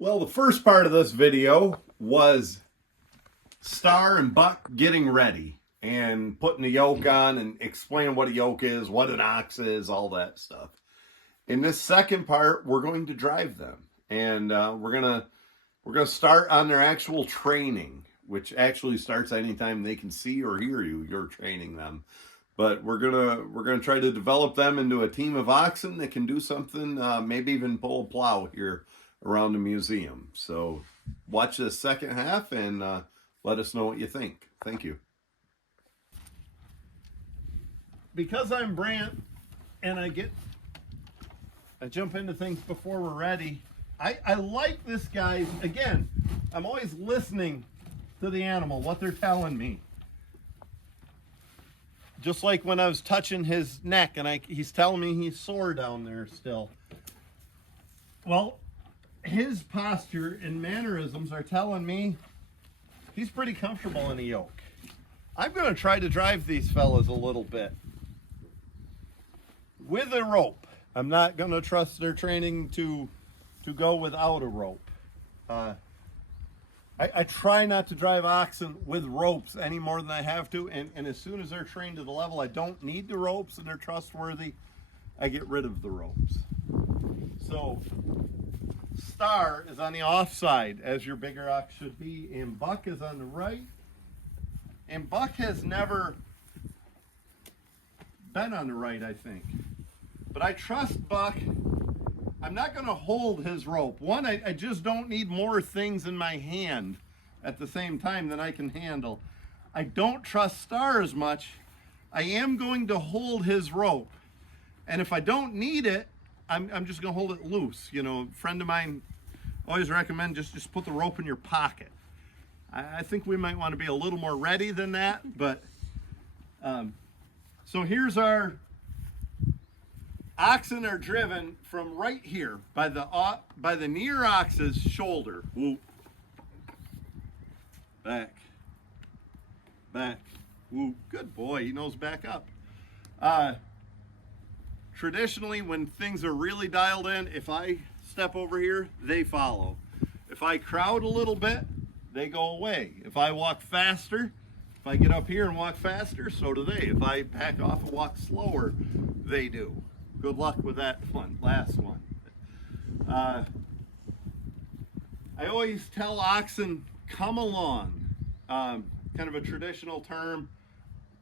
Well, the first part of this video was Star and Buck getting ready and putting the yoke on and explaining what a yoke is, what an ox is, all that stuff. In this second part, we're going to drive them, and we're gonna start on their actual training, which actually starts anytime they can see or hear you. You're training them, but we're gonna try to develop them into a team of oxen that can do something, maybe even pull a plow here around the museum. So watch this second half and let us know what you think. Thank you. Because I'm Brant and I jump into things before we're ready, I like this guy. Again, I'm always listening to the animal, what they're telling me. Just like when I was touching his neck and he's telling me he's sore down there still. Well, his posture and mannerisms are telling me he's pretty comfortable in a yoke. I'm going to try to drive these fellas a little bit with a rope. I'm not going to trust their training to go without a rope. I try not to drive oxen with ropes any more than I have to, and as soon as they're trained to the level I don't need the ropes and they're trustworthy, I get rid of the ropes. So Star is on the off side, as your bigger ox should be, and Buck is on the right. And Buck has never been on the right, I think. But I trust Buck. I'm not going to hold his rope. One, I just don't need more things in my hand at the same time than I can handle. I don't trust Star as much. I am going to hold his rope. And if I don't need it, I'm just going to hold it loose. You know, a friend of mine always recommend just put the rope in your pocket. I think we might want to be a little more ready than that. But so here's our oxen are driven from right here by the near ox's shoulder. Whoop. Back. Back. Whoop. Good boy. He knows back up. Traditionally, when things are really dialed in, if I step over here, they follow. If I crowd a little bit, they go away. If I walk faster, if I get up here and walk faster, so do they. If I back off and walk slower, they do. Good luck with that one, last one. I always tell oxen, come along, kind of a traditional term.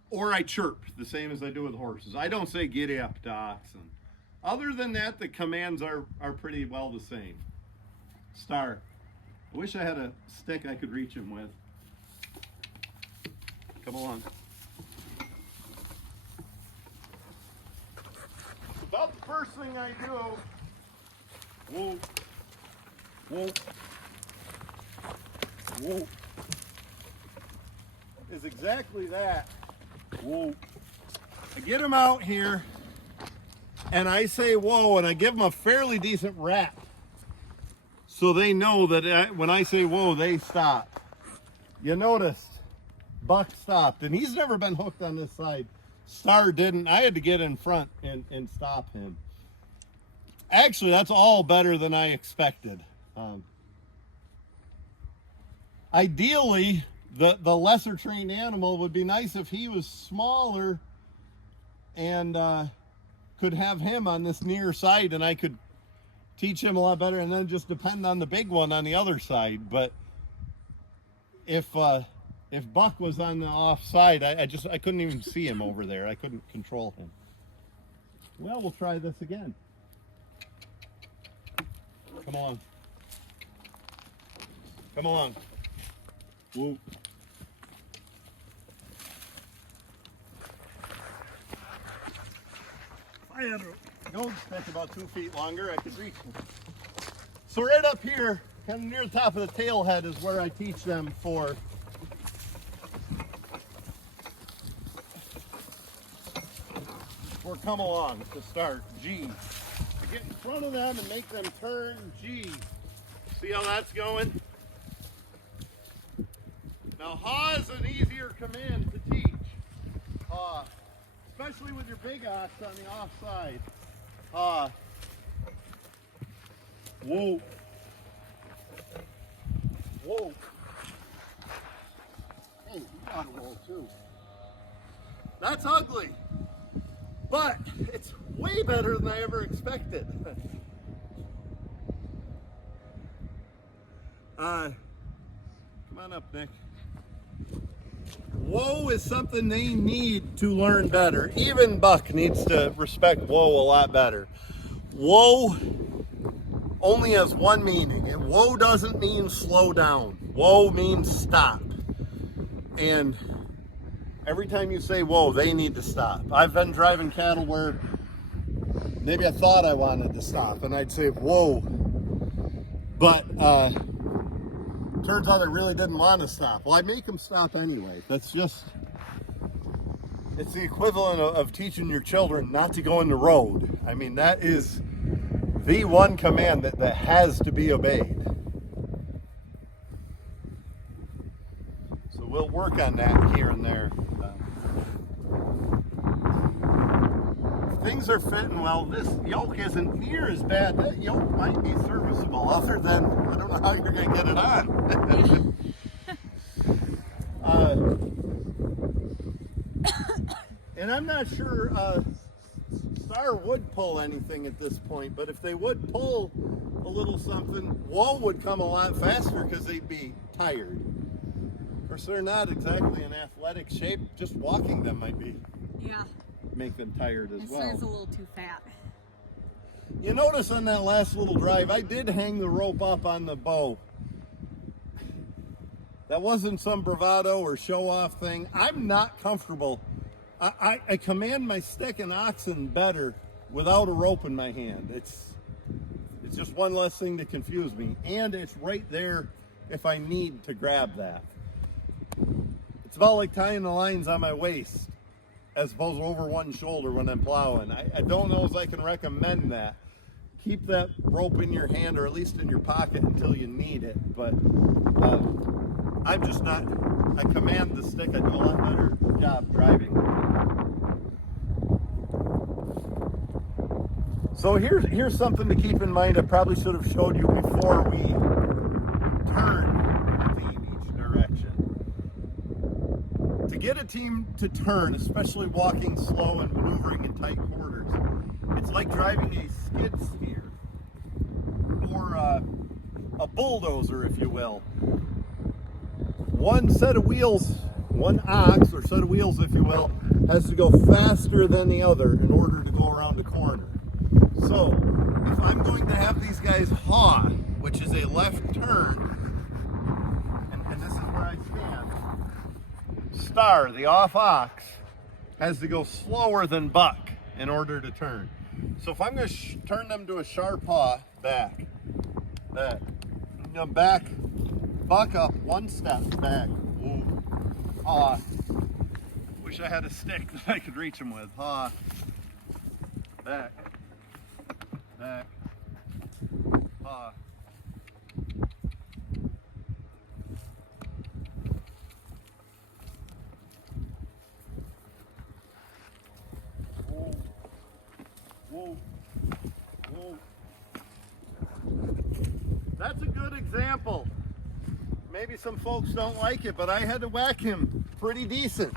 Or I chirp, the same as I do with horses. I don't say giddy up to oxen. Other than that, the commands are pretty well the same. Star. I wish I had a stick I could reach him with. Come along. About the first thing I do, whoa, whoa, whoa, is exactly that. Whoa. I get them out here and I say whoa, and I give them a fairly decent rap so they know that when I say whoa, they stop. You noticed Buck stopped, and he's never been hooked on this side. Star didn't. I had to get in front and stop him. Actually, that's all better than I expected. Ideally, the lesser trained animal would be nice if he was smaller and could have him on this near side, and I could teach him a lot better and then just depend on the big one on the other side. But if Buck was on the off side, I couldn't even see him over there. I couldn't control him. Well, we'll try this again. Come on. Come along. Whoop. I had a gold stick about 2 feet longer, I could reach them. So right up here, kind of near the top of the tail head, is where I teach them for come along to start. G. To get in front of them and make them turn. G. See how that's going? Now, haw is an easier command to teach. Haw. Especially with your big ox on the off side. Haw. Whoa. Whoa. Hey, you got a roll too. That's ugly, but it's way better than I ever expected. Come on up, Nick. Whoa is something they need to learn better. Even Buck needs to respect whoa a lot better. Whoa only has one meaning, and whoa doesn't mean slow down. Whoa means stop. And every time you say whoa, they need to stop. I've been driving cattle where maybe I thought I wanted to stop, and I'd say whoa, but turns out I really didn't want to stop. Well, I make them stop anyway. It's the equivalent of teaching your children not to go in the road. I mean, that is the one command that has to be obeyed. So we'll work on that here and there. Things are fitting well. This yoke isn't near as bad. That yoke might be serviceable, other than I don't know how you're going to get it on. And I'm not sure Star would pull anything at this point, but if they would pull a little something, whoa would come a lot faster because they'd be tired. Of course, they're not exactly in athletic shape. Just walking them might be. Yeah. Make them tired as well. Star's a little too fat. You notice on that last little drive, I did hang the rope up on the bow. That wasn't some bravado or show-off thing. I'm not comfortable. I command my stick and oxen better without a rope in my hand. It's just one less thing to confuse me, and it's right there if I need to grab that. It's about like tying the lines on my waist as opposed to over one shoulder when I'm plowing. I don't know if I can recommend that. Keep that rope in your hand or at least in your pocket until you need it. But I'm just not, I command the stick. I do a lot better job driving. So here's something to keep in mind. I probably should have showed you before we turn the team each direction. To get a team to turn, especially walking slow and maneuvering in tight quarters, it's like driving a skid steer or a bulldozer, if you will. One set of wheels, one ox or set of wheels, if you will, has to go faster than the other in order to go around the corner. So if I'm going to have these guys haw, which is a left turn, and this is where I stand, Star, the off ox, has to go slower than Buck in order to turn. So if I'm going to turn them to a sharp haw, back, back, Buck up one step, back, haw. Wish I had a stick that I could reach him with. Haw, back, haw. Whoa. That's a good example. Maybe some folks don't like it, but I had to whack him pretty decent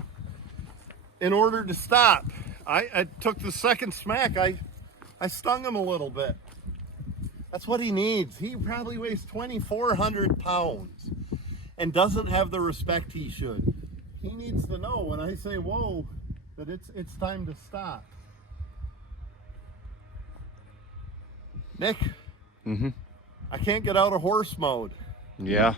in order to stop. I took the second smack, I stung him a little bit. That's what he needs. He probably weighs 2,400 pounds and doesn't have the respect he should. He needs to know when I say whoa, that it's time to stop. Nick, I can't get out of horse mode. Yeah.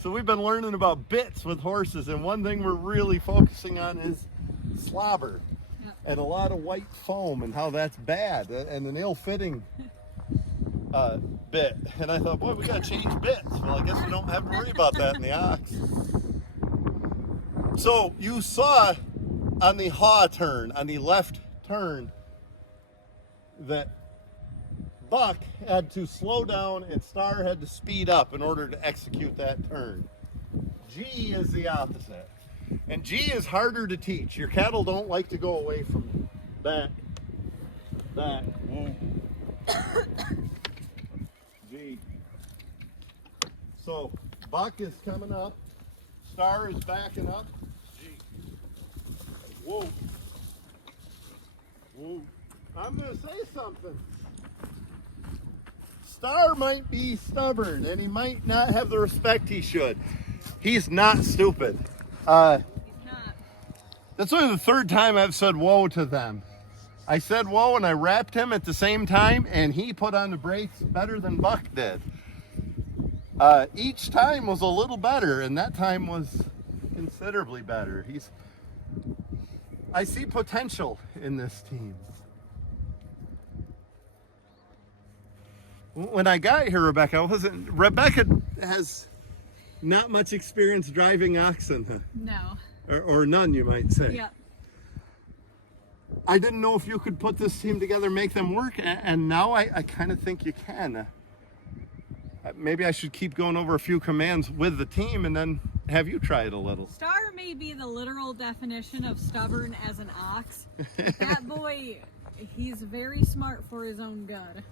So we've been learning about bits with horses, and one thing we're really focusing on is slobber and a lot of white foam and how that's bad and an ill-fitting bit. And I thought, boy, we got to change bits. Well, I guess we don't have to worry about that in the ox. So you saw on the haw turn, on the left turn, that Buck had to slow down and Star had to speed up in order to execute that turn. G is the opposite. And G is harder to teach. Your cattle don't like to go away from you. Back. G. So Buck is coming up. Star is backing up. Whoa. Whoa. I'm going to say something. Star might be stubborn and he might not have the respect he should. He's not stupid. He's not. That's only the third time I've said whoa to them. I said whoa and I wrapped him at the same time and he put on the brakes better than Buck did. Each time was a little better and that time was considerably better. I see potential in this team. When I got here, Rebecca has not much experience driving oxen. No. Or none, you might say. Yep. I didn't know if you could put this team together, make them work, and now I kind of think you can. Maybe I should keep going over a few commands with the team and then have you try it a little. Star may be the literal definition of stubborn as an ox. That boy, he's very smart for his own good.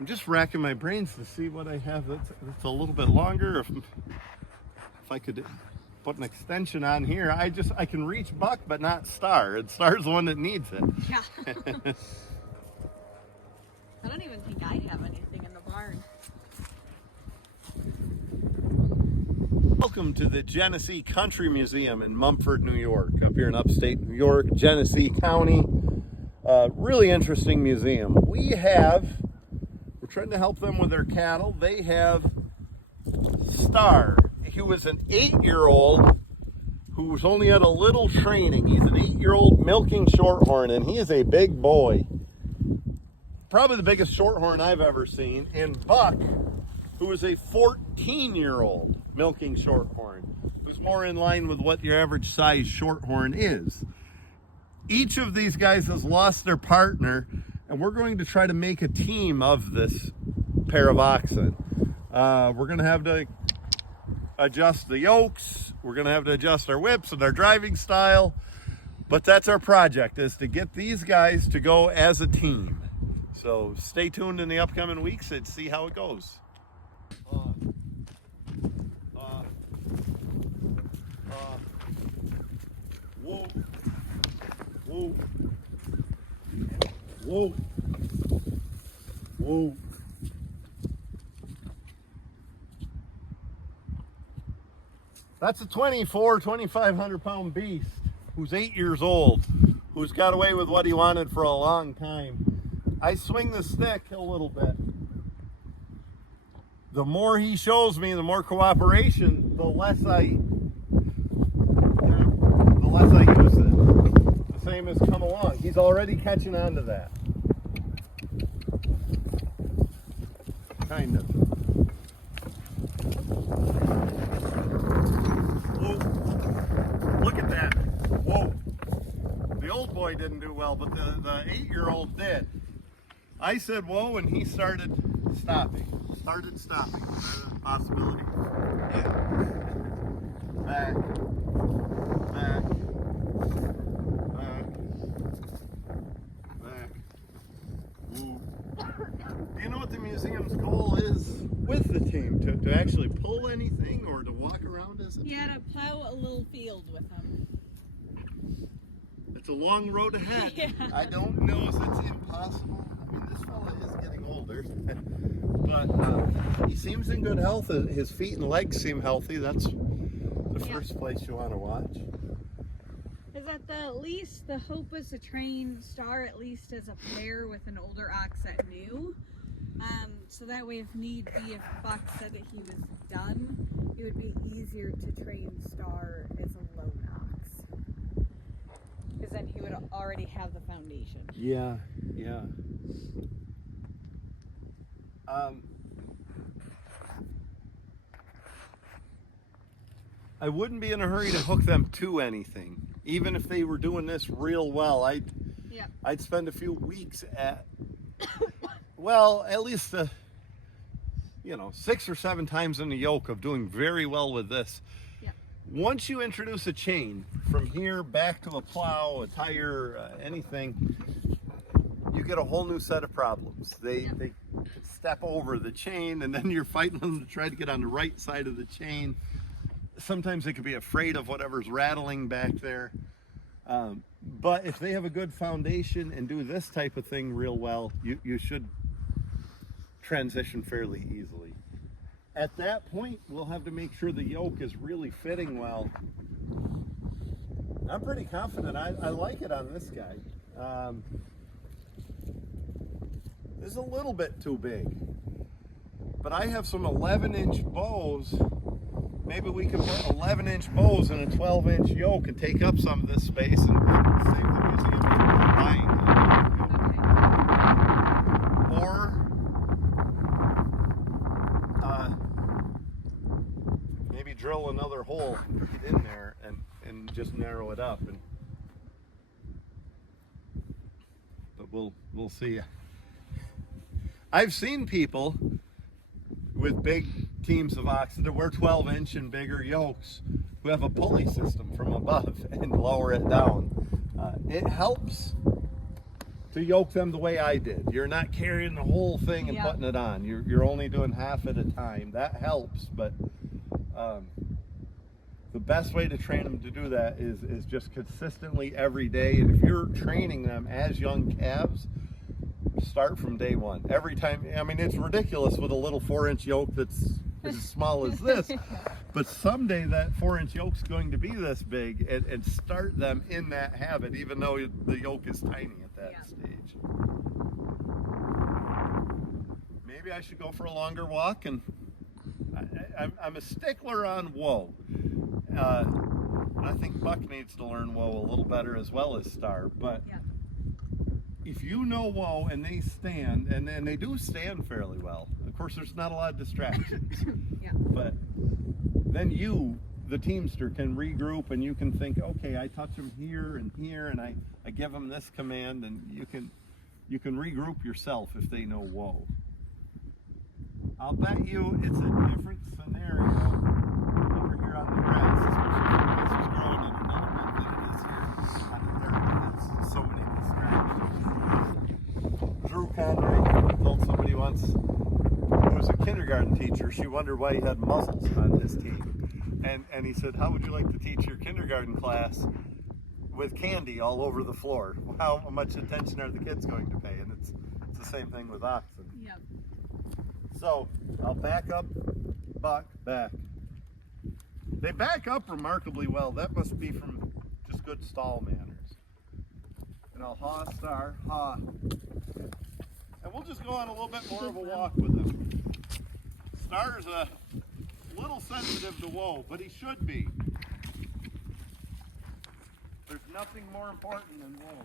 I'm just racking my brains to see what I have that's a little bit longer. If I could put an extension on here, I can reach Buck but not Star, and Star's the one that needs it. Yeah. I don't even think I have anything in the barn. Welcome to the Genesee Country Museum in Mumford, New York, up here in upstate New York, Genesee County. Really interesting museum. We're trying to help them with their cattle. They have Star. He was an 8-year-old who was only had a little training. He's an 8-year-old Milking Shorthorn, and he is a big boy. Probably the biggest Shorthorn I've ever seen. And Buck, who is a 14-year-old Milking Shorthorn, who's more in line with what your average size Shorthorn is. Each of these guys has lost their partner, and we're going to try to make a team of this pair of oxen. We're going to have to adjust the yokes. We're going to have to adjust our whips and our driving style. But that's our project, is to get these guys to go as a team. So stay tuned in the upcoming weeks and see how it goes. Whoa. Whoa. Whoa. Whoa. That's a 2,500 pound beast who's 8 years old, who's got away with what he wanted for a long time. I swing the stick a little bit. The more he shows me, the more cooperation, the less I use it. The same as come along. He's already catching on to that. Kind of. Whoa. Look at that. Whoa. The old boy didn't do well, but the 8-year-old did. I said whoa, and he started stopping. Possibility. Yeah. Back. Back. Back. Back. Woo. Do you know what the museum's goal is with the team? To actually pull anything or to walk around as a team? Yeah, to plow a little field with him. It's a long road ahead. Yeah. I don't know if it's impossible. I mean, this fella is getting older. But he seems in good health. His feet and legs seem healthy. That's the first place you want to watch. Is that the hope was to train Star at least as a pair with an older ox that knew. So that way, if need be, if Buck said that he was done, it would be easier to train Star as a lone ox. Because then he would already have the foundation. Yeah. I wouldn't be in a hurry to hook them to anything. Even if they were doing this real well, I'd spend a few weeks at, well, at least 6 or 7 times in the yoke of doing very well with this. Yeah. Once you introduce a chain from here back to a plow, a tire, anything, you get a whole new set of problems. They step over the chain, and then you're fighting them to try to get on the right side of the chain. Sometimes they could be afraid of whatever's rattling back there. But if they have a good foundation and do this type of thing real well, you should transition fairly easily. At that point, we'll have to make sure the yoke is really fitting well. I'm pretty confident. I like it on this guy. This is a little bit too big, but I have some 11-inch bows. Maybe we can put 11-inch bows in a 12-inch yoke and take up some of this space and save the museum from buying it. Or maybe drill another hole in there and just narrow it up. But we'll see. I've seen people with big teams of oxen that wear 12-inch and bigger yokes who have a pulley system from above and lower it down. It helps to yoke them the way I did. You're not carrying the whole thing and putting it on. You're only doing half at a time. That helps, but the best way to train them to do that is just consistently every day. And if you're training them as young calves, start from day one. Every time, I mean, it's ridiculous with a little 4-inch yoke that's as small as this, but someday that 4-inch yoke's going to be this big, and start them in that habit, even though the yoke is tiny at that stage. Maybe I should go for a longer walk, and I'm a stickler on whoa. I think Buck needs to learn whoa a little better as well as Star, but if you know whoa and they stand, and they do stand fairly well. Of course, there's not a lot of distractions, but then you, the teamster, can regroup, and you can think, okay, I touch them here and here, and I give them this command, and you can regroup yourself if they know whoa. I'll bet you it's a different scenario over here on the grass, especially when this is growing in development than it is here on the dirt. It's so many distractions. Drew Connery told somebody once, who was a kindergarten teacher, she wondered why he had muzzles on his team. And he said, how would you like to teach your kindergarten class with candy all over the floor? How much attention are the kids going to pay? And it's the same thing with oxen. Yep. So I'll back up, Buck, back. They back up remarkably well. That must be from just good stall manners. And I'll haw Star, haw. And we'll just go on a little bit more of a walk with him. Star's a little sensitive to whoa, but he should be. There's nothing more important than whoa.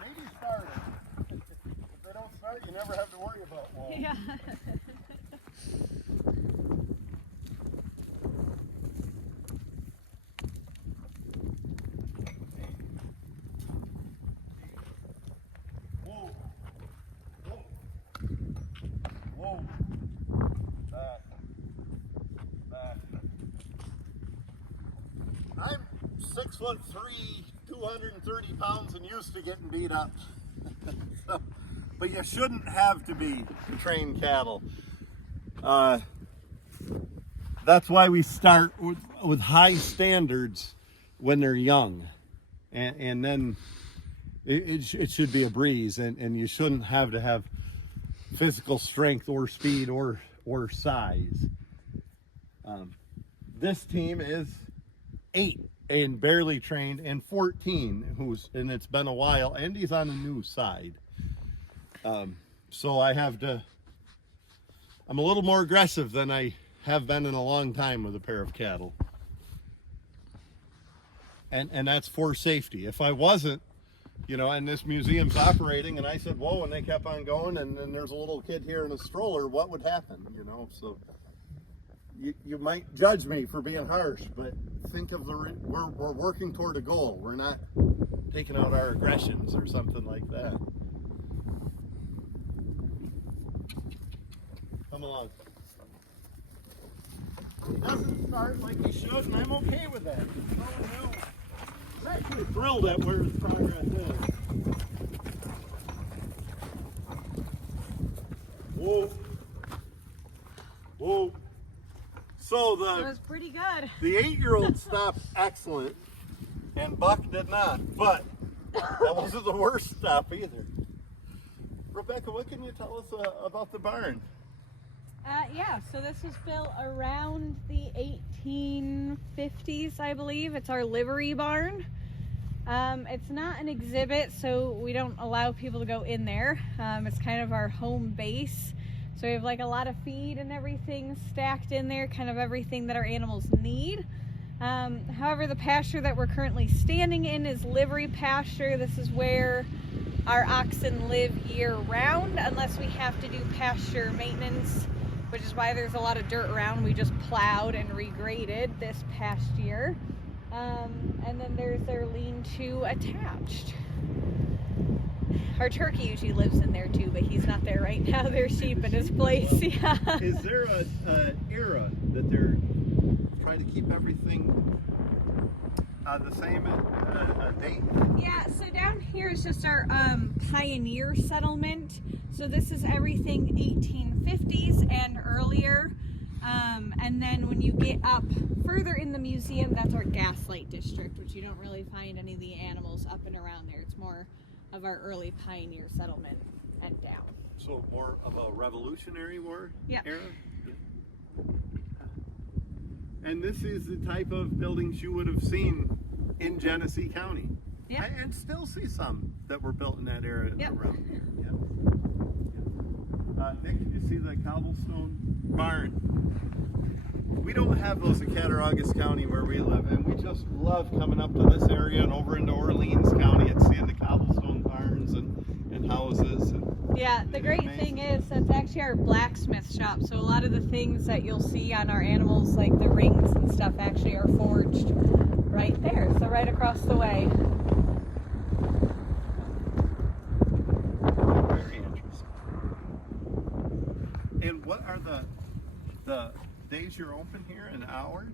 Maybe Star. If they don't start, you never have to worry about whoa. Yeah. Whoa. Whoa. Whoa. Back. Back. I'm 6'3", 230 pounds and used to getting beat up. So, but you shouldn't have to be to train cattle. That's why we start with high standards when they're young, and then it should be a breeze, and you shouldn't have to have physical strength or speed or size. This team is 8 and barely trained, and 14 and it's been a while, and he's on the new side. So I'm a little more aggressive than I have been in a long time with a pair of cattle. And that's for safety. If I wasn't, and this museum's operating and I said, whoa, and they kept on going, and then there's a little kid here in a stroller, what would happen, So you might judge me for being harsh, but think of we're working toward a goal. We're not taking out our aggressions or something like that. Come along. He doesn't start like he should, and I'm okay with that. I'm actually thrilled at where his progress is. Whoa. Whoa. So It was pretty good. the 8-year-old stopped excellent, and Buck did not. But that wasn't the worst stop either. Rebecca, what can you tell us about the barn? Yeah, so this was built around the 1850s, I believe. It's our livery barn. It's not an exhibit, so we don't allow people to go in there. It's kind of our home base. So we have like a lot of feed and everything stacked in there, kind of everything that our animals need. However, the pasture that we're currently standing in is livery pasture. This is where our oxen live year round, unless we have to do pasture maintenance, which is why there's a lot of dirt around. We just plowed and regraded this past year. And then there's their lean-to attached. Our turkey usually lives in there too, but he's not there right now. There's sheep in his place. Yeah. Is there an era that they're trying to keep everything the same date? Yeah, so down here is just our pioneer settlement. So this is everything 1850s and earlier. And then when you get up further in the museum, that's our gaslight district, which you don't really find any of the animals up and around there. It's more of our early pioneer settlement and down. So more of a Revolutionary War era? Yeah. And this is the type of buildings you would have seen in Genesee County. Yeah. And still see some that were built in that area around here. Yeah. Nick, did you see the cobblestone barn? We don't have those in Cattaraugus County where we live, and we just love coming up to this area and over into Orleans County and seeing the cobblestone barns and houses. Yeah, the great thing is that's actually our blacksmith shop. So a lot of the things that you'll see on our animals, like the rings and stuff, actually are forged right there. So right across the way. Very interesting. And what are the days you're open here and hours?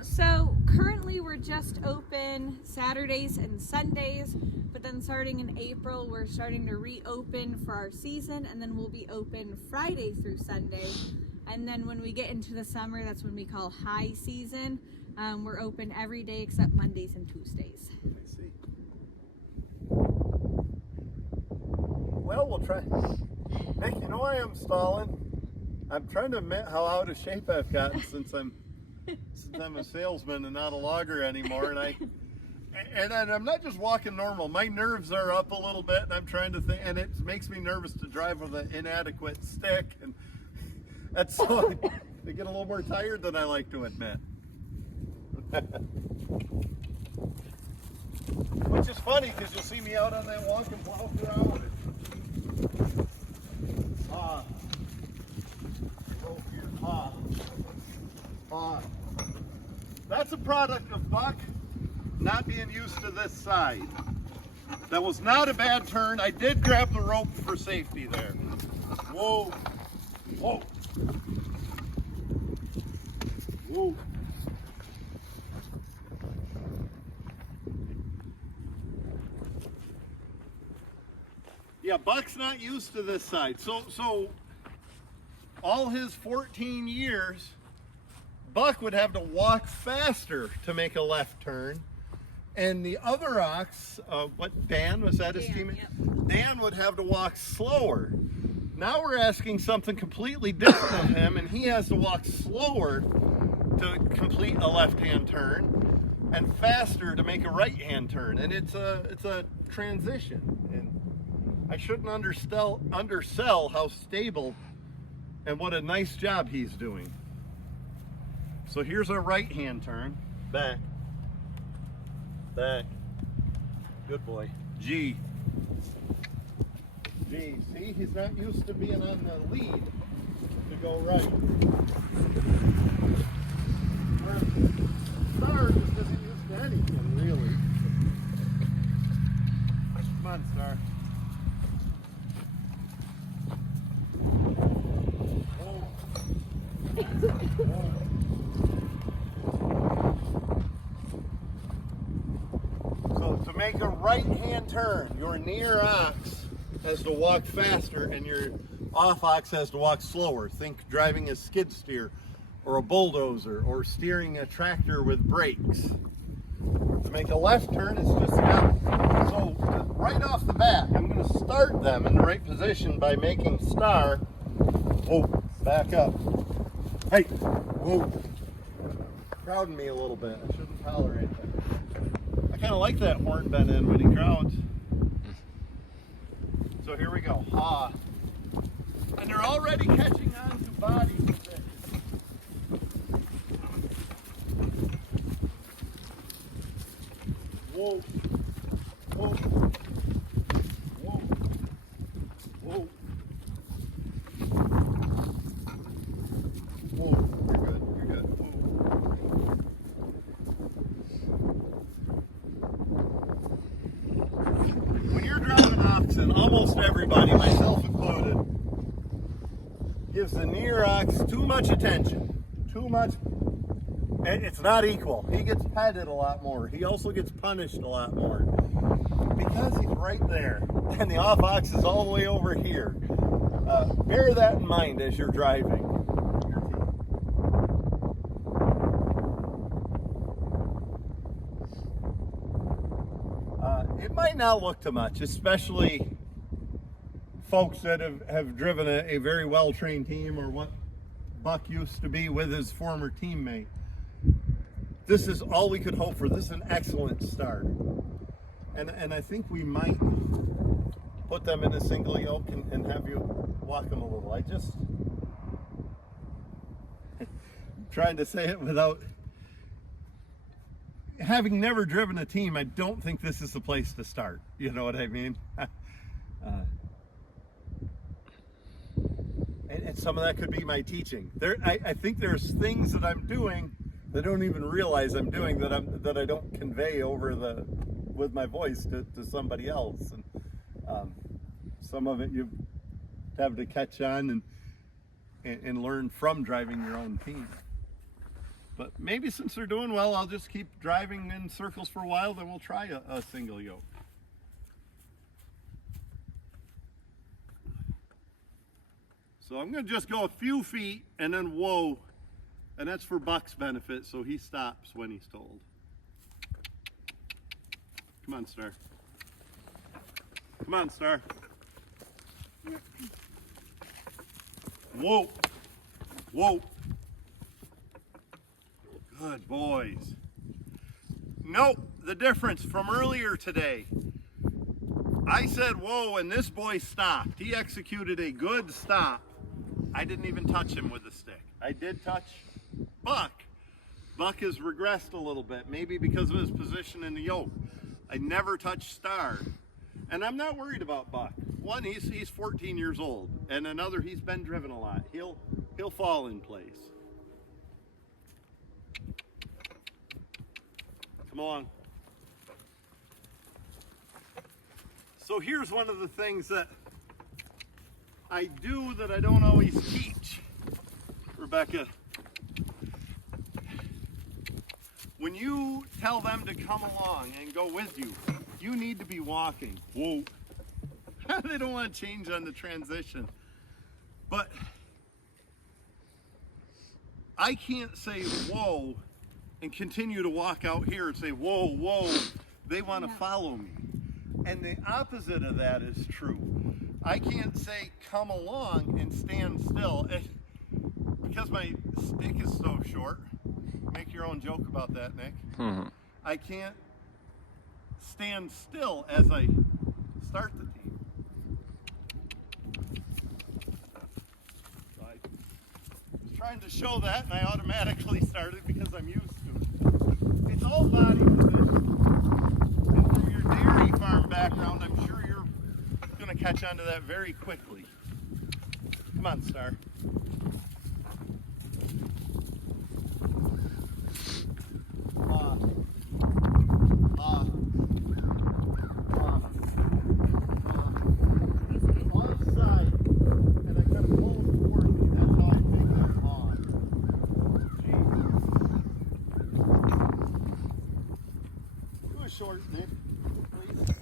So currently we're just open Saturdays and Sundays, but then starting in April we're starting to reopen for our season, and then we'll be open Friday through Sunday. And then when we get into the summer, that's when we call high season. We're open every day except Mondays and Tuesdays. I see. Well, we'll try. Nick, you know I am stalling. I'm trying to admit how out of shape I've gotten since I'm a salesman and not a logger anymore, and I'm not just walking normal. My nerves are up a little bit, and I'm trying to think, and it makes me nervous to drive with an inadequate stick, and that's so they get a little more tired than I like to admit. Which is funny because you'll see me out on that walk and plow for hours. That's a product of Buck not being used to this side. That was not a bad turn. I did grab the rope for safety there. Whoa. Whoa. Whoa. Yeah, Buck's not used to this side. So all his 14 years, Buck would have to walk faster to make a left turn, and the other ox, Dan, was that his teammate? Yep. Dan would have to walk slower. Now we're asking something completely different of him, and he has to walk slower to complete a left-hand turn, and faster to make a right-hand turn, and it's a transition. And I shouldn't undersell how stable and what a nice job he's doing. So here's our right-hand turn. Back. Back. Good boy. G. G. See, he's not used to being on the lead to go right. Star just isn't used to anything, really. Come on, Star. So to make a right-hand turn, your near ox has to walk faster and your off ox has to walk slower. Think driving a skid steer or a bulldozer or steering a tractor with brakes. To make a left turn, it's just down. So right off the bat, I'm going to start them in the right position by making star. Whoa, back up. Hey, whoa. Crowding me a little bit. I shouldn't tolerate that. I kind of like that horn bent in when he crowds. So here we go. And they're already catching on to bodies. Whoa. Whoa. Whoa. Whoa. Whoa. You're good. You're good. Whoa. When you're driving oxen, almost everybody, myself included, gives the near ox too much attention. Too much. It's not equal. He gets petted a lot more. He also gets punished a lot more because he's right there and the off ox is all the way over here. Bear that in mind as you're driving. It might not look too much, especially folks that have driven a very well-trained team, or what Buck used to be with his former teammate. This is all we could hope for. This is an excellent start. And I think we might put them in a single yoke and have you walk them a little. I just trying to say it without having never driven a team. I don't think this is the place to start. You know what I mean? And some of that could be my teaching. I think there's things that I'm doing that I don't even realize I'm doing, that I don't convey over with my voice to somebody else. And some of it you have to catch on and learn from driving your own team. But maybe since they're doing well, I'll just keep driving in circles for a while, then we'll try a single yoke. So I'm going to just go a few feet and then whoa. And that's for Buck's benefit, so he stops when he's told. Come on, Star. Come on, Star. Whoa. Whoa. Good boys. Note the difference from earlier today. I said whoa, and this boy stopped. He executed a good stop. I didn't even touch him with the stick. I did touch Buck. Buck has regressed a little bit, maybe because of his position in the yoke. I never touched Star. And I'm not worried about Buck. One, he's 14 years old, and another, he's been driven a lot. He'll fall in place. Come along. So here's one of the things that I do that I don't always teach, Rebecca. When you tell them to come along and go with you, you need to be walking. Whoa. They don't want to change on the transition. But I can't say whoa and continue to walk out here and say whoa, whoa. They want to follow me. And the opposite of that is true. I can't say come along and stand still because my stick is so short. Make your own joke about that, Nick. Mm-hmm. I can't stand still as I start the team. So I was trying to show that, and I automatically started because I'm used to it. It's all body position. And from your dairy farm background, I'm sure you're going to catch on to that very quickly. Come on, Star. Short, Nick, please.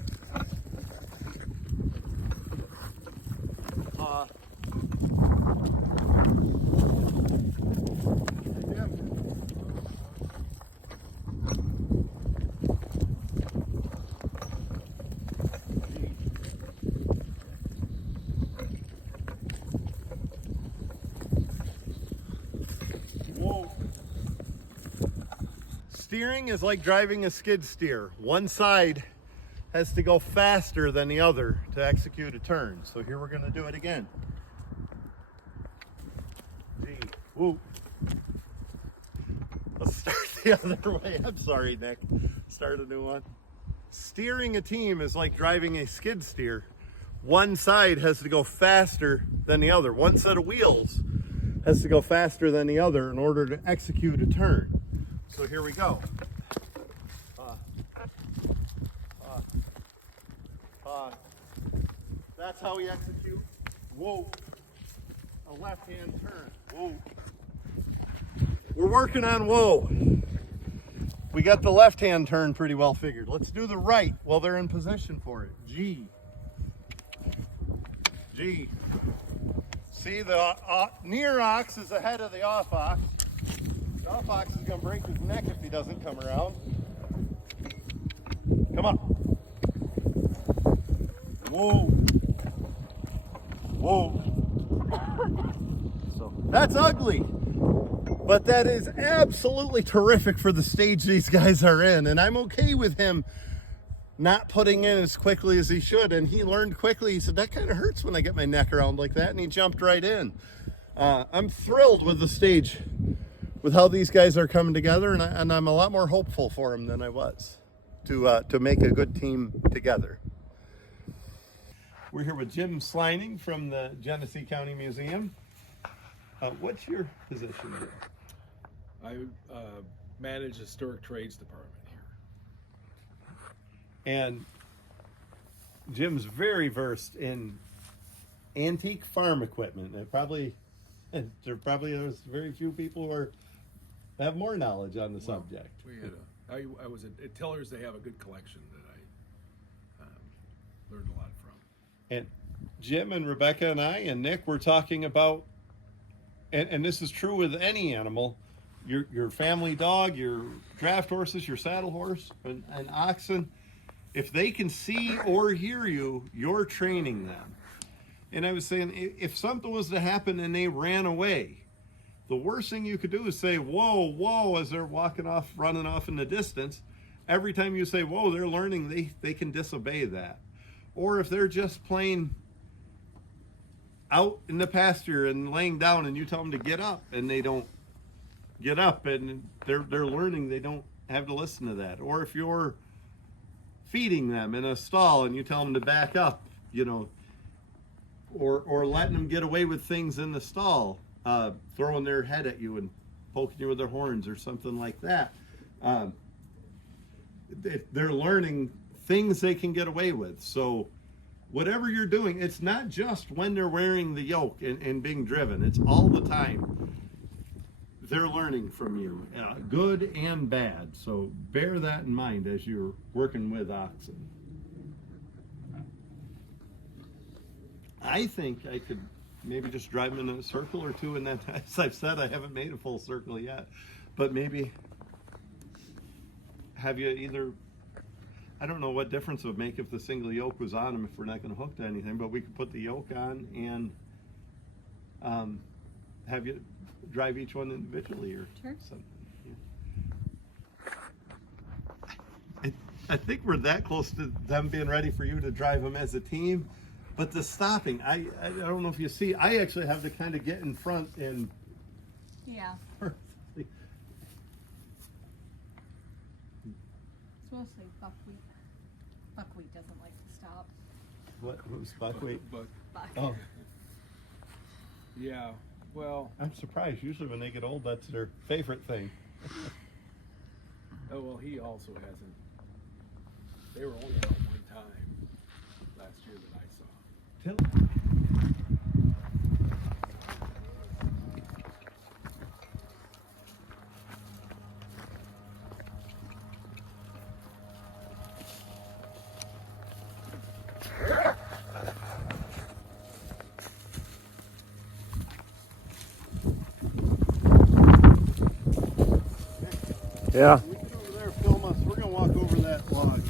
Steering is like driving a skid steer. One side has to go faster than the other to execute a turn. So here we're going to do it again. G. Woo. Let's start the other way. I'm sorry, Nick. Start a new one. Steering a team is like driving a skid steer. One side has to go faster than the other. One set of wheels has to go faster than the other in order to execute a turn. So here we go. That's how we execute. Whoa. A left-hand turn. Whoa. We're working on whoa. We got the left-hand turn pretty well figured. Let's do the right while they're in position for it. G. G. See, the near ox is ahead of the off ox. The off ox is going to break his neck if he doesn't come around. Come on. Whoa. Whoa. So that's ugly. But that is absolutely terrific for the stage these guys are in. And I'm okay with him not putting in as quickly as he should. And he learned quickly. He said, that kind of hurts when I get my neck around like that. And he jumped right in. I'm thrilled with the stage, with how these guys are coming together. And I'm a lot more hopeful for them than I was to make a good team together. We're here with Jim Slining from the Genesee County Museum. What's your position there? I manage historic trades department here. And Jim's very versed in antique farm equipment. There probably there's very few people who have more knowledge on the subject. We had I was at Tillers. They have a good collection that I learned a lot from. And Jim and Rebecca and I and Nick were talking about, and this is true with any animal, your family dog, your draft horses, your saddle horse, and oxen, if they can see or hear you, you're training them. And I was saying, if something was to happen and they ran away, the worst thing you could do is say, whoa, whoa, as they're walking off, running off in the distance. Every time you say, whoa, they're learning, they can disobey that. Or if they're just plain out in the pasture and laying down and you tell them to get up and they don't get up, and they're learning they don't have to listen to that. Or if you're feeding them in a stall and you tell them to back up, or letting them get away with things in the stall, throwing their head at you and poking you with their horns or something like that. They're learning things they can get away with. So whatever you're doing, it's not just when they're wearing the yoke and being driven. It's all the time. They're learning from you, good and bad. So bear that in mind as you're working with oxen. I think I could maybe just drive them in a circle or two, and then, as I've said, I haven't made a full circle yet. But maybe have you either, I don't know what difference it would make if the single yoke was on them if we're not going to hook to anything, but we could put the yoke on and have you drive each one individually or something. Yeah. I think we're that close to them being ready for you to drive them as a team, but the stopping, I don't know if you see, I actually have to kind of get in front and it's mostly buckwheat. Buckwheat doesn't like to stop. What was buckwheat? Buck. Oh, Yeah. Well, I'm surprised. Usually when they get old, that's their favorite thing. oh well, he also hasn't. They were only out one time last year that I saw. Yeah. You get over there, film us. We're going to walk over that log.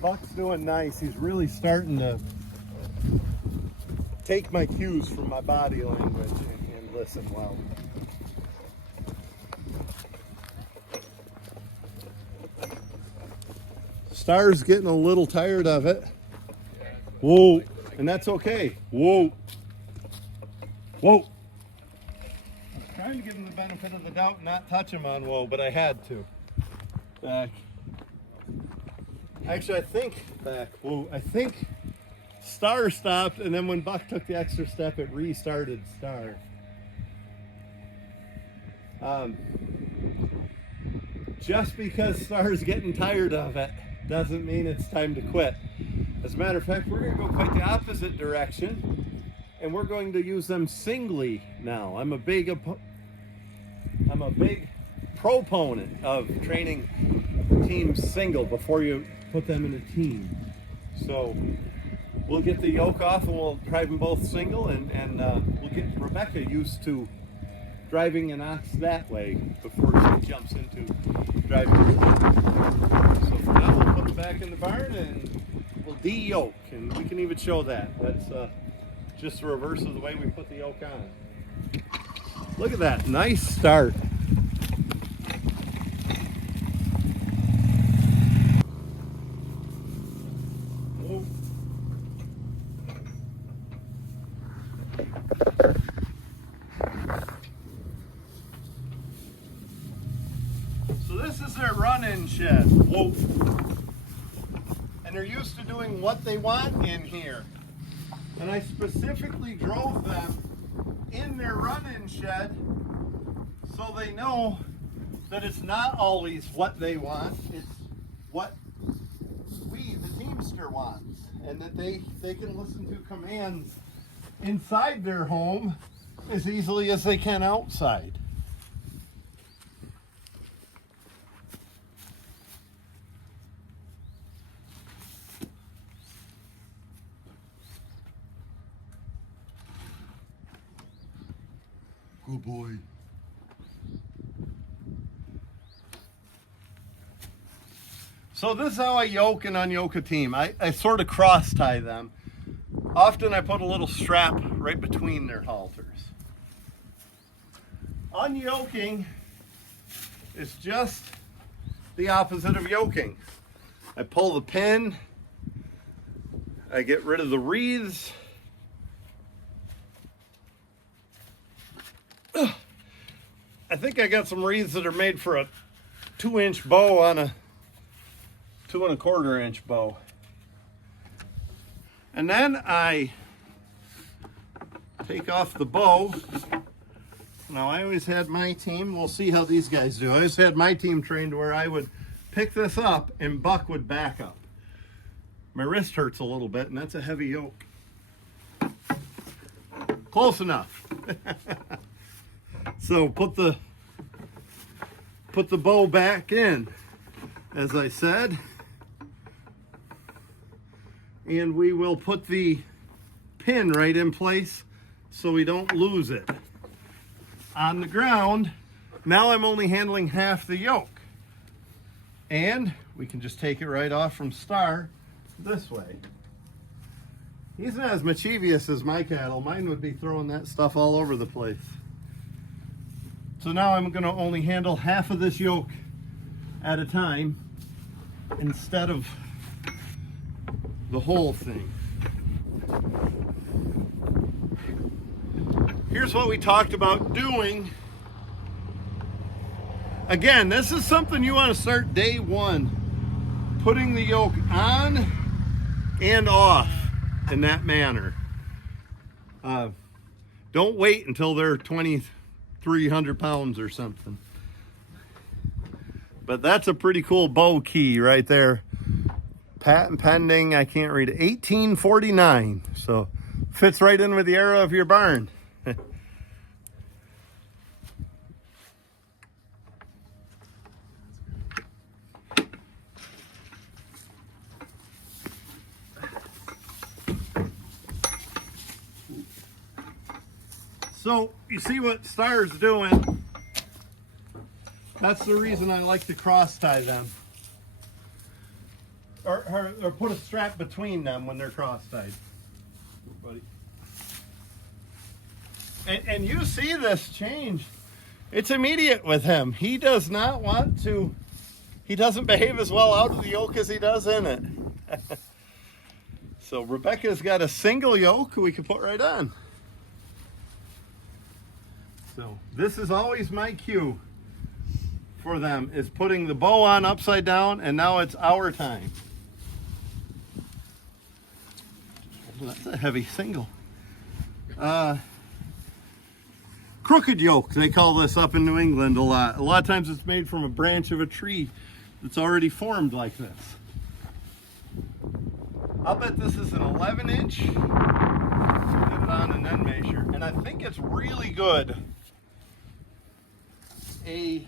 Buck's doing nice. He's really starting to take my cues from my body language and listen well. Star's getting a little tired of it. Whoa, and that's okay. Whoa. Whoa. I was trying to give him the benefit of the doubt and not touch him on whoa, but I had to. Back. Actually, I think Star stopped, and then when Buck took the extra step, it restarted Star. Just because Star's getting tired of it doesn't mean it's time to quit. As a matter of fact, we're going to go quite the opposite direction, and we're going to use them singly now. I'm a big proponent of training teams single before you put them in a team. So we'll get the yoke off and we'll drive them both single, and we'll get Rebecca used to driving an ox that way before she jumps into driving. So for now, we'll put them back in the barn and we'll de-yoke, and we can even show that. That's just the reverse of the way we put the yoke on. Look at that, nice start. So this is their run-in shed. Whoa. And they're used to doing what they want in here. And I specifically drove them in their run-in shed so they know that it's not always what they want, it's what we, the teamster, wants. And that they can listen to commands inside their home as easily as they can outside. Good boy. So this is how I yoke and unyoke a team. I sort of cross tie them. Often I put a little strap right between their halters. Unyoking is just the opposite of yoking. I pull the pin, I get rid of the wreaths. I think I got some wreaths that are made for a 2-inch bow on a 2 1/4 inch bow. And then I take off the bow. Now I always had my team, we'll see how these guys do. I always had my team trained where I would pick this up and Buck would back up. My wrist hurts a little bit, and that's a heavy yoke. Close enough. So put the bow back in, as I said, and we will put the pin right in place so we don't lose it. On the ground, now I'm only handling half the yoke, and we can just take it right off from Star this way. He's not as mischievous as my cattle. Mine would be throwing that stuff all over the place. So now I'm going to only handle half of this yoke at a time instead of the whole thing. Here's what we talked about doing. Again, this is something you want to start day one. Putting the yoke on and off in that manner. Don't wait until they're 2,300 pounds or something. But that's a pretty cool bow key right there. Patent pending, I can't read it, 1849. So fits right in with the era of your barn. So you see what Star's doing. That's the reason I like to cross tie them. or put a strap between them when they're cross-tied. Buddy. And you see this change. It's immediate with him. He does not want to, he doesn't behave as well out of the yoke as he does in it. So Rebecca's got a single yoke we can put right on. So this is always my cue for them, is putting the bow on upside down, and now it's our time. That's a heavy single. Crooked yoke, they call this up in New England a lot. A lot of times it's made from a branch of a tree that's already formed like this. I'll bet this is an 11-inch. Get it on and then measure. And I think it's really good. A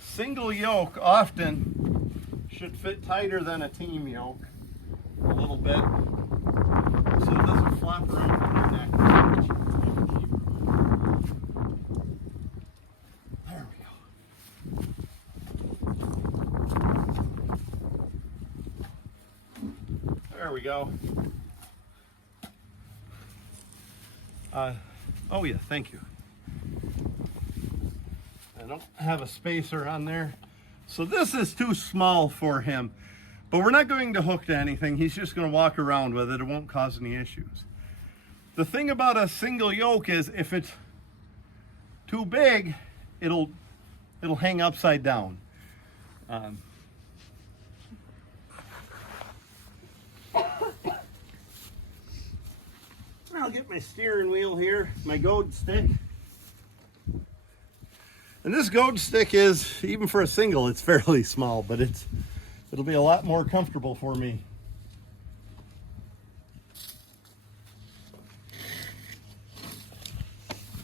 single yoke often should fit tighter than a team yoke a little bit, so it doesn't flap around from your neck. There we go. There we go. Oh yeah, thank you. I don't have a spacer on there. So this is too small for him, but we're not going to hook to anything. He's just going to walk around with it. It won't cause any issues. The thing about a single yoke is if it's too big, it'll hang upside down. I'll get my steering wheel here, my goad stick. And this goad stick is, even for a single, it's fairly small, but it'll be a lot more comfortable for me.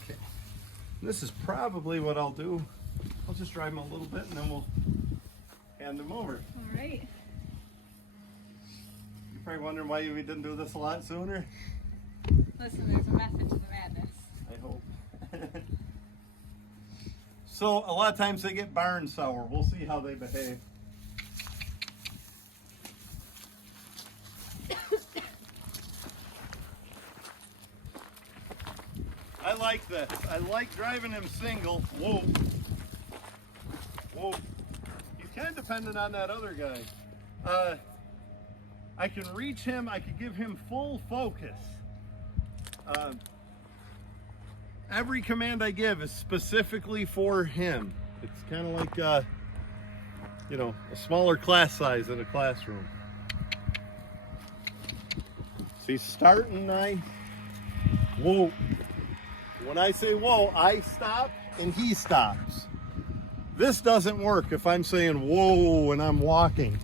Okay. This is probably what I'll do. I'll just drive him a little bit and then we'll hand him over. All right. You're probably wondering why we didn't do this a lot sooner. Listen, there's a method to the madness. I hope. So a lot of times they get barn sour. We'll see how they behave. I like this. I like driving him single. Whoa. Whoa. He's kind of dependent on that other guy. I can reach him. I can give him full focus. Every command I give is specifically for him. It's kind of like, you know, a smaller class size in a classroom. See, starting, whoa. When I say whoa, I stop and he stops. This doesn't work if I'm saying whoa and I'm walking,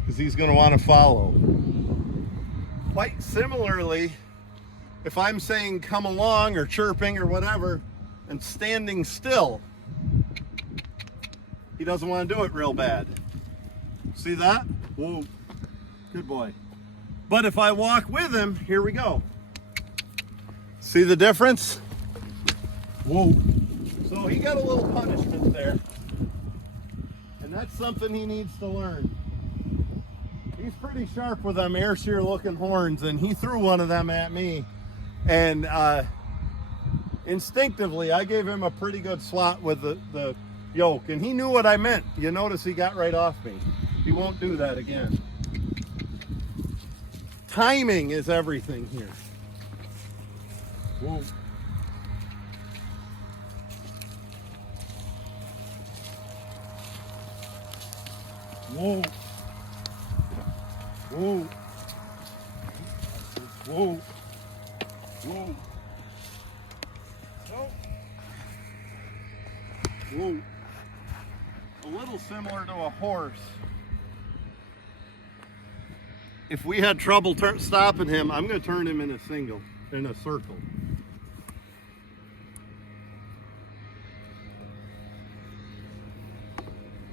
because he's going to want to follow. Quite similarly, if I'm saying come along or chirping or whatever and standing still, he doesn't want to do it real bad. See that? Whoa, good boy. But if I walk with him, here we go. See the difference? Whoa. So he got a little punishment there. And that's something he needs to learn. He's pretty sharp with them air shear looking horns, and he threw one of them at me. And instinctively, I gave him a pretty good swat with the yoke, and he knew what I meant. You notice he got right off me. He won't do that again. Timing is everything here. Whoa. Whoa. Whoa. Whoa. Whoa. So, whoa. A little similar to a horse. If we had trouble stopping him, I'm going to turn him in a single, in a circle.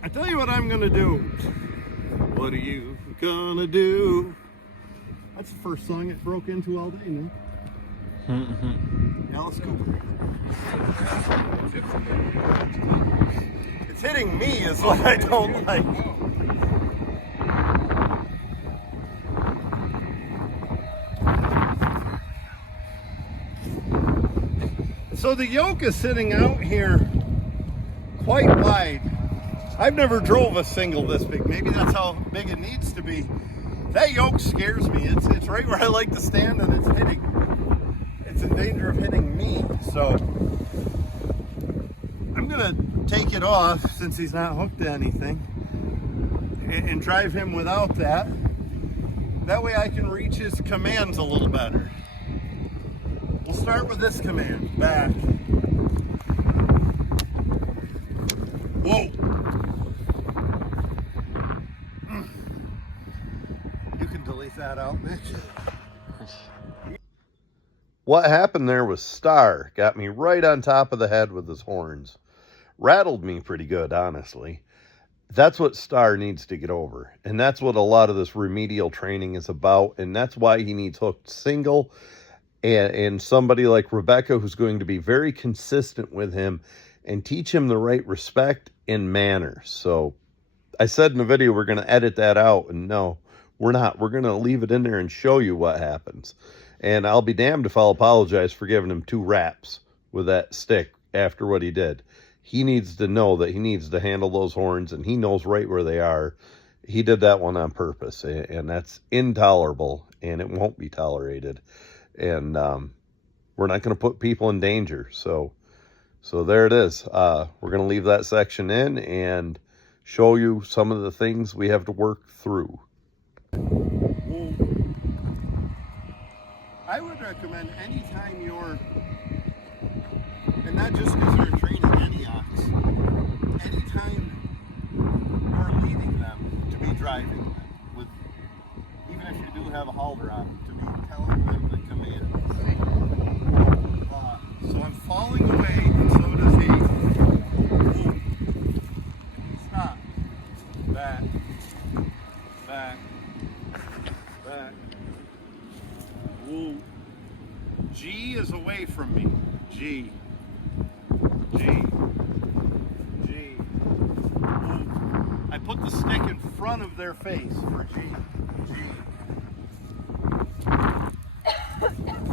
I tell you what I'm going to do. What are you going to do? That's the first song it broke into all day, no? Alice Cooper. It's hitting me is what I don't like. So the yoke is sitting out here quite wide. I've never drove a single this big. Maybe that's how big it needs to be. That yoke scares me. It's right where I like to stand, and it's hitting. It's in danger of hitting me. So I'm gonna take it off since he's not hooked to anything, and drive him without that. That way I can reach his commands a little better. We'll start with this command, back. Whoa. You can delete that out, Mitch. What happened there was Star got me right on top of the head with his horns. Rattled me pretty good, honestly. That's what Star needs to get over. And that's what a lot of this remedial training is about. And that's why he needs hooked single and somebody like Rebecca who's going to be very consistent with him and teach him the right respect and manners. So I said in the video we're going to edit that out, and no, we're not. We're going to leave it in there and show you what happens. And I'll be damned if I'll apologize for giving him 2 raps with that stick after what he did. He needs to know that he needs to handle those horns, and he knows right where they are. He did that one on purpose, and that's intolerable, and it won't be tolerated. And we're not going to put people in danger. So there it is. We're going to leave that section in and show you some of the things we have to work through. I would recommend anytime you're, and not just because you're training any ox, anytime you're leading them to be driving them, with, even if you do have a halter on, to be telling them the command. So I'm falling away, and so does he. Stop. Back. Back. Back. Woo. G is away from me. G. G. G. Woo. I put the stick in front of their face for G. G.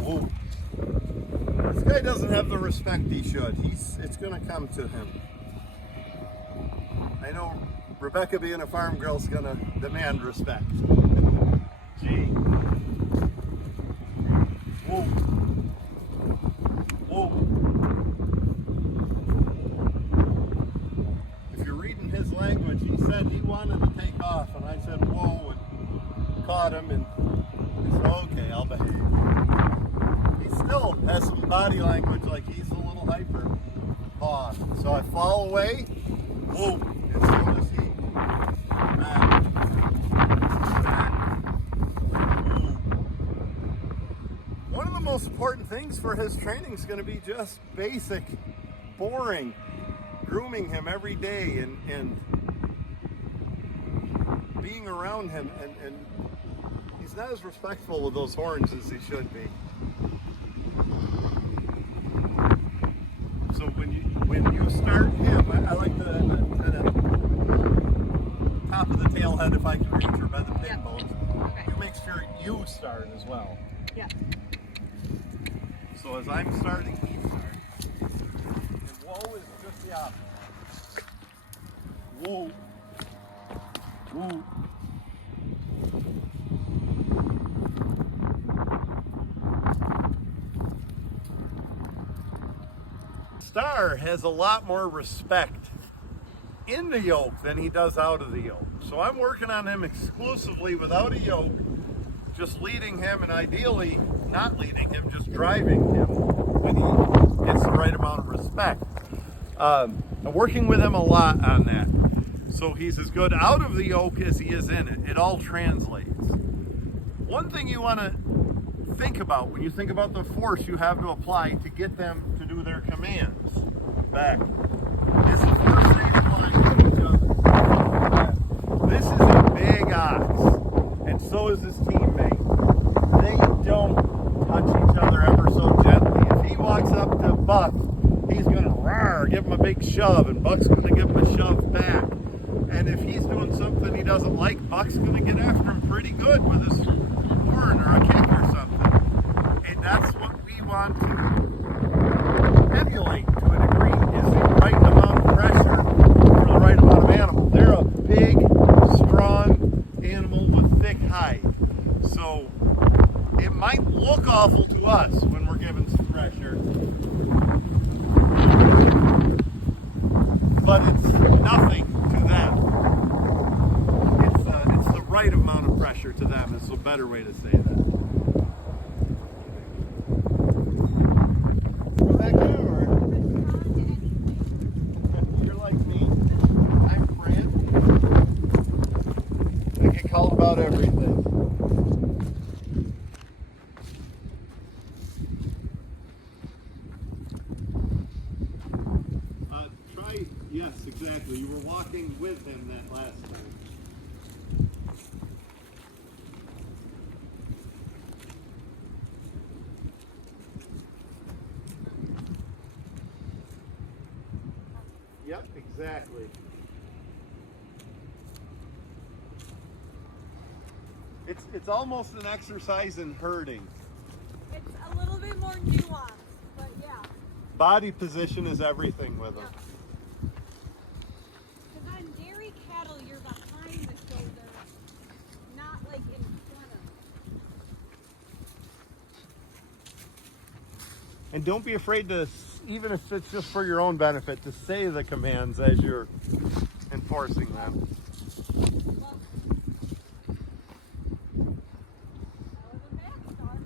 Woo. This guy doesn't have the respect he should. It's going to come to him. I know Rebecca being a farm girl is going to demand respect. G. Whoa. Whoa. If you're reading his language, he said he wanted to take off, and I said whoa, and caught him, and he said okay, I'll behave. He still has some body language like he's a little hyper. So I fall away, whoa, and so does he. Back. One of the most important things for his training is going to be just basic, boring, grooming him every day and being around him. And he's not as respectful with those horns as he should be. So when you start him, I like the top of the tail head, if I can reach her by the pin bones. Okay. You make sure you start as well. Yeah. So as I'm starting, he starts. And whoa is just the opposite. Whoa. Whoa. Star has a lot more respect in the yoke than he does out of the yoke. So I'm working on him exclusively without a yoke, just leading him, and ideally not leading him, just driving him when he gets the right amount of respect. I'm working with him a lot on that. So he's as good out of the yoke as he is in it. It all translates. One thing you want to think about when you think about the force you have to apply to get them to do their commands. Back. Is the force they apply to each other. This is a big ox, and so is his teammate. They don't touch each other ever so gently. If he walks up to Buck, he's going to roar, give him a big shove, and Buck's going to give him a shove back. And if he's doing something he doesn't like, Buck's going to get after him pretty good with his horn or a kick or something. And that's what we want to high. So it might look awful to us when we're given some pressure, but it's nothing to them. It's the right amount of pressure to them. It's a better way to say that. Go back there, or you're like me. I'm Fran. I get called about everything. Yes, exactly. You were walking with him that last time. Yep, exactly. It's almost an exercise in herding. It's a little bit more nuanced, but yeah. Body position is everything with them. Because on dairy cattle, you're behind the shoulder, not like in front of it. And don't be afraid to, even if it's just for your own benefit, to say the commands as you're enforcing them. Well, that was a bad start.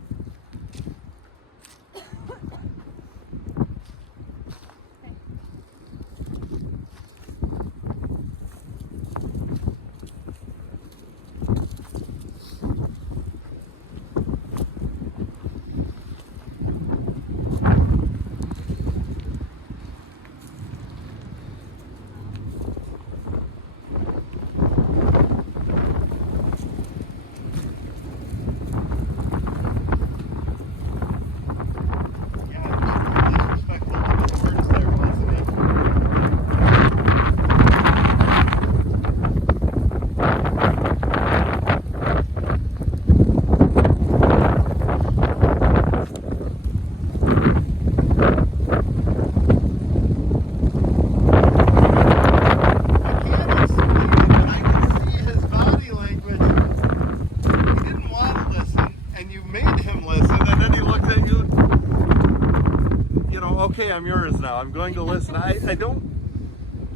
Okay, I'm yours now. I'm going to listen. I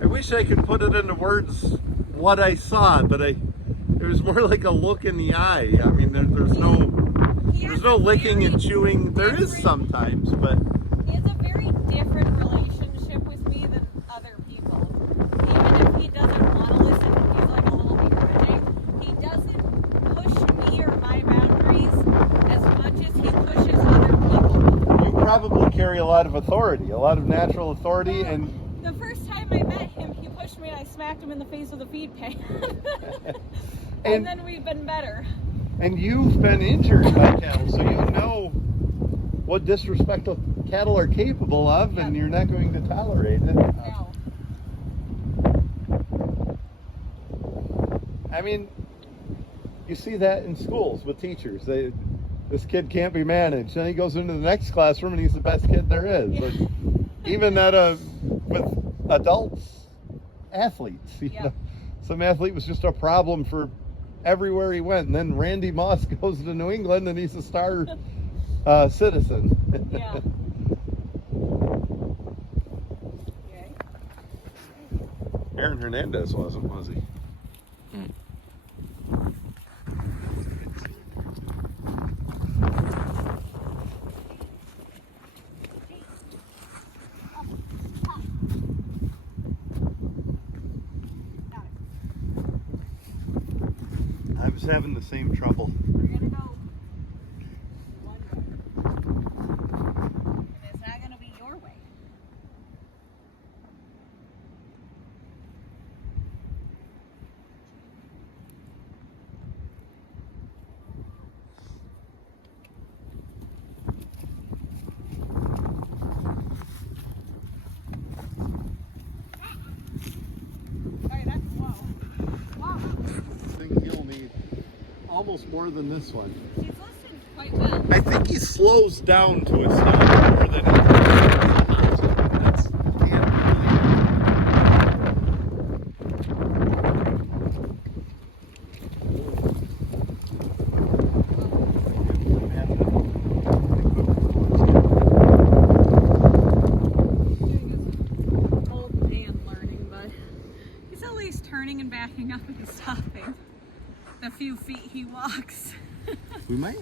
wish I could put it into words what I saw, but it was more like a look in the eye. I mean, there's no licking and chewing. There is sometimes, but he has a very different relationship with me than other people. Even if he doesn't want to listen, he's like a little begrudging. He doesn't push me or my boundaries as much as he pushes other people. You probably carry a lot of authority, a lot of natural authority, Well, and the first time I met him, he pushed me and I smacked him in the face with a feed pan. and then we've been better. And you've been injured by cattle, so you know what disrespectful cattle are capable of, and you're not going to tolerate it. No. I mean, you see that in schools with teachers. This kid can't be managed. Then he goes into the next classroom and he's the best kid there is. Like, even with adults, athletes. You know, some athlete was just a problem for everywhere he went. And then Randy Moss goes to New England and he's a star citizen. Yeah. Aaron Hernandez wasn't, was he? I was having the same trouble. We're gonna go one way. And it's not gonna be your way. Okay, that's low. Wow. I think he'll need almost more than this one. He's listened quite well. I think he slows down to a stop more than he that's can't believe. he walks. We might